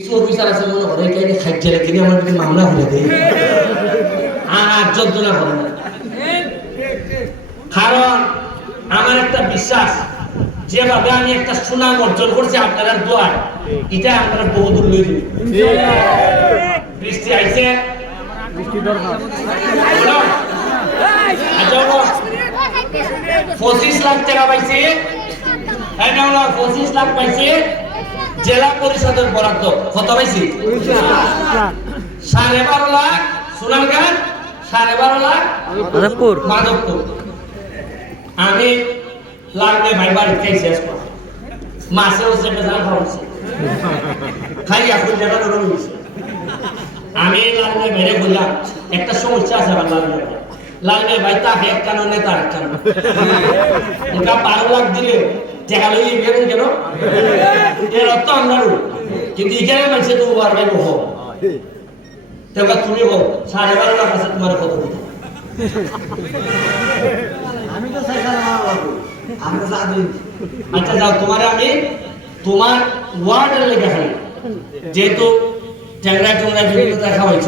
কিছু অফিসার আছে মনে করে এটাকে খাইছে কিনে আমার দিকে মামলা হয়ে দেয় আর যন্ত্রণা করে না। কারণ আমার একটা বিশ্বাস যেভাবে আমি একটা সুনাম অর্জন করছি আপনারা দোয়া এটা আপনারা বহুদূর লই যাবেন। বৃষ্টি আইছে বৃষ্টি দরকার 25 লাখ টাকা পাইছে, 25 লাখ পাইছে জেলা পরিষদের বরাদ্দ। কত পাইছি? 12.5 লাখ সোনারঘাট, 12.5 লাখ মাধবপুর। আমি লাগবে ভাই বাড়ি খাইছি আসবো মাছেও সে বেজার খাওয়াচ্ছি খাই এখন জায়গা ধরে নিয়েছি। আমি লাগবে মেরে বললাম একটা সমস্যা আছে আমার লাগবে ভাই তাকে এক কারণ নেতা এক কারণ ওটা 12 লাখ দিলে টাকা লই বেরোন কেন এর অর্থ আমরা কিন্তু এখানে মানছে তো আর ভাই হো তবে তুমি হো 12.5 লাখ আছে তোমার কত দিতে আমি তো সরকার মারবো আমরা জানি। আচ্ছা যাও তোমার আমি তোমার ওয়ার্ডের লেখা খালি যেহেতু ট্যাংরা টুংরা বিভিন্ন দেখা হয়েছ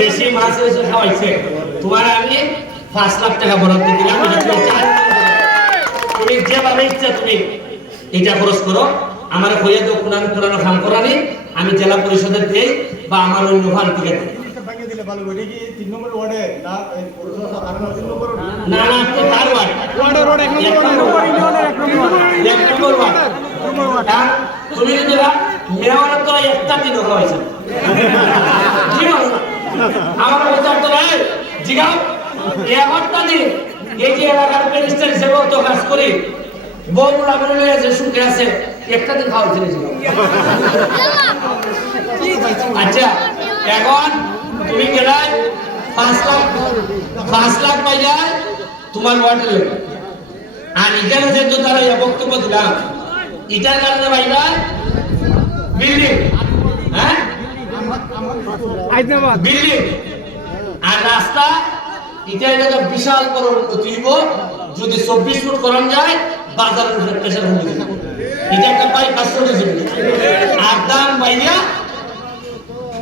দেশি মাছ এসে খাওয়াইছে তোমার আমি 5 লাখ টাকা বরাদ্দ দিলাম। তুমি যেভাবে ইচ্ছা তুমি এটা খরচ করো আমার হইয়া তো কোরআন খাম করানি আমি জেলা পরিষদের দেই বা আমার অন্য ভাগ থেকে দেই। না না তো তার ওয়ার্ড তুমি যদি মেয়র তো একটা দিন হয়েছে আমার বিচার তো নাই জিগাও একটা দিন এই যে এলাকার মিনিস্টার হিসেবে তো কাজ করি বউরা বলে আছে সুখে আছে একটা দিন খাওয়া জিনিস। আচ্ছা এখন তুমি গেলাই 5 লাখ পাই যায় তোমার ওয়ার্ডে আর এখানে যেহেতু তারা বক্তব্য দিলাম এটার কারণে পাইবা বিল্ডিং হ্যাঁ বিল্ডিং আর রাস্তা এটা একটা বিশাল বড় উন্নতি হইব যদি 24 ফুট করান যায় বাজারের উপরে প্রেসার হয়ে যাবে। এটা একটা বাইপাস চলে যাবে আর দাম বাইয়া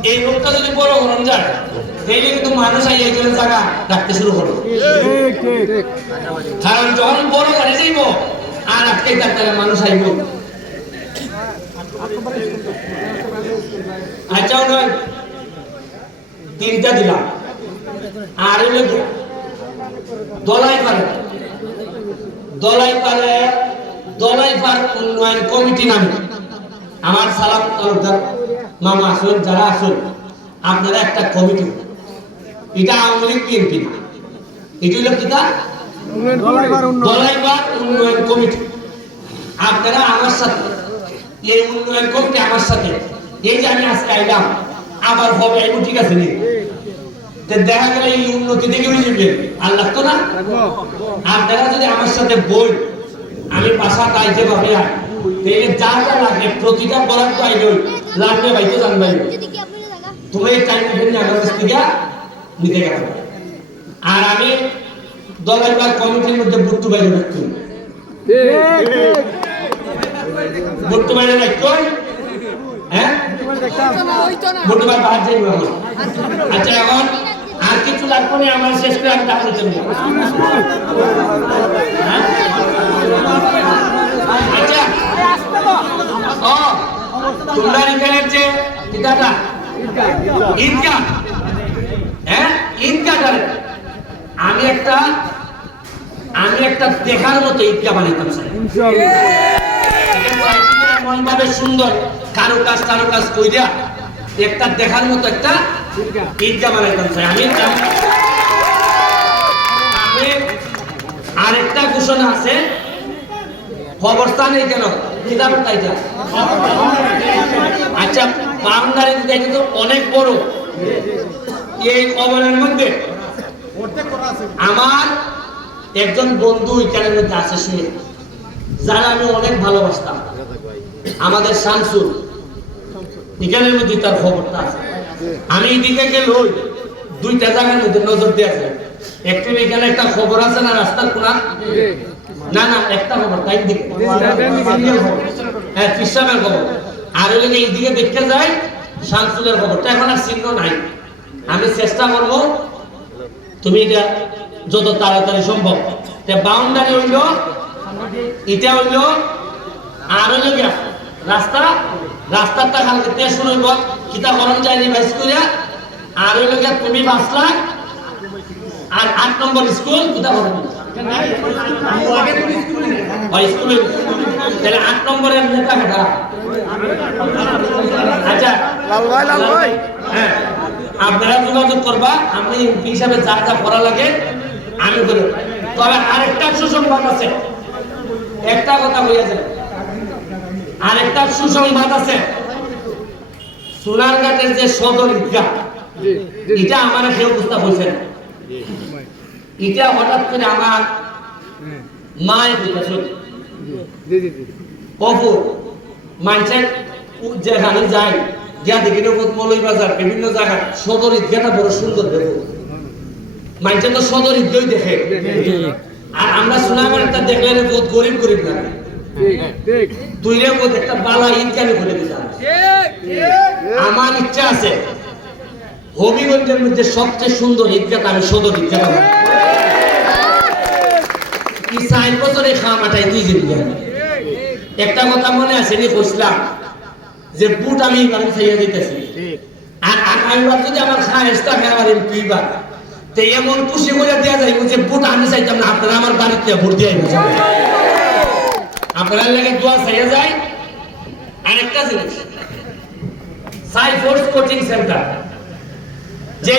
এই রোডটা যদি বড় করান যায় তাহলে কিন্তু মানুষ আইয়া এখানে জায়গা রাখতে শুরু করবে। কারণ যখন বড় করে যাইব আর আজকে থাকতে মানুষ আইব। আচ্ছা তিনটা দিলাম আর হইলে দলাইপার উন্নয়ন কমিটি নামে আমার সালাম তালুকদার মামা আসুন যারা আসুন আপনারা একটা কমিটি এটা আওয়ামী লীগ বিএনপি না এটা হলো কি দলাইপার উন্নয়ন কমিটি। আপনারা আমার সাথে এই উন্নয়ন কমিটি আমার সাথে এই যে আমি আজকে আইলাম আবার হবে আইব ঠিক আছে নি দেখা গেল এই উন্নতি দেখে বুঝবে আর লাগতো না। আপনারা যদি আমার সাথে বই আমি বাসা গাইতে পাবি আর যা যা লাগে প্রতিটা বরাদ্দ আইল লাগবে ভাইতে জানবাই তুমি এই টাইম দিবেন আমার কাছ থেকে নিতে গেল। আর আমি দলাইপার কমিটির মধ্যে বুট্টু বাইরে রাখতুম বুট্টু বাইরে রাখতুম হ্যাঁ বুট্টু বাইরে বাদ যাইব এখন। আচ্ছা এখন আর কিছু লাগবে না আমার শেষ করে আমি টাকা দিতে আচ্ছা ও তোমরা এখানের যে ইদাটা ঈদগাহ হ্যাঁ ঈদগাহ আমি একটা দেখার মতো ঈদগাহ বানাইতাম মনভাবে সুন্দর কারো কাজ কইরা একটা দেখার মতো একটা ঈদগাহ বানাইতাম আমি আরেকটা ঘোষণা আছে খবরস্থান এই কেন কিতাবের তাইটা আচ্ছা বাউন্ডারি দিতে তো অনেক বড় এই কবরের মধ্যে আমার একজন বন্ধু এখানের মধ্যে আছে শুনে যারা আমি অনেক ভালোবাসতাম আমাদের শামসুল এখানের মধ্যে তার খবরটা আছে। আমি এদিকে গেল 2টা জায়গার মধ্যে নজর দিয়ে আছে একটু এখানে একটা খবর আছে না রাস্তার কোনা না না একটা খবর তাই দিকে হ্যাঁ কৃষ্ণামের খবর আর হইলে এইদিকে দেখতে যায় শামসুলের খবরটা এখন আর চিহ্ন নাই আমি চেষ্টা করব তুমি এটা যত তাড়াতাড়ি সম্ভব বাউন্ডারি হইল এটা হইল আর হইল গিয়া রাস্তাটা কালকে তে শুরু হইব কিতা করণ যায় রিভাইজ করিয়া আর হইল গিয়া তুমি 5 লাখ আর 8 নম্বর স্কুল কিতা করণ স্কুলে তাহলে 8 নম্বরের নেতা কাটা আচ্ছা লাল ভাই হ্যাঁ আপনারা যোগাযোগ করবা আমি এমপি হিসাবে যা যা করা লাগে আমি করব তবে আরেকটা সুসংবাদ আছে একটা কথা বইয়া যায় আরেকটা সুসংবাদ আছে সোনারঘাটের যে সদর ঈদগাহ এটা আমার কেউ বুঝতে বলছে না এটা হঠাৎ করে আমার মায়ের বুঝতে অপুর মানছেন যেখানে যাই গিয়া দেখি মৌলভী বাজার বিভিন্ন জায়গা সদর ঈদগাহটা বড় সুন্দর দেখো মানছে তো সদর ঈদগাহ দেখে আর আমরা সোনারঘাটটা দেখলে বহুত গরিব গরিব লাগে তুই রে বহুত একটা বালা ঈদগাহ করে দিতাম আমার ইচ্ছা আছে হবিগঞ্জের মধ্যে সবচেয়ে সুন্দর ঈদগাহ আমি সদর ঈদগাহ কি 4 বছরে খাওয়া মাঠায় 2 দিন একটা কথা মনে আছে নি কইছিলাম যে বুট আমি এবারে খাইয়া দিতেছি আর আগামীবার যদি আমার খায়স্তা হয় আমার এমপি বা তে এমন খুশি করে দেয়া যায় যে বুট আমি চাইতাম না আপনারা আমার বাড়িতে ভোট দিয়ে আপনারা লাগে দোয়া চাইয়া যায় আরেকটা জিনিস সাই ফোর্স কোচিং সেন্টার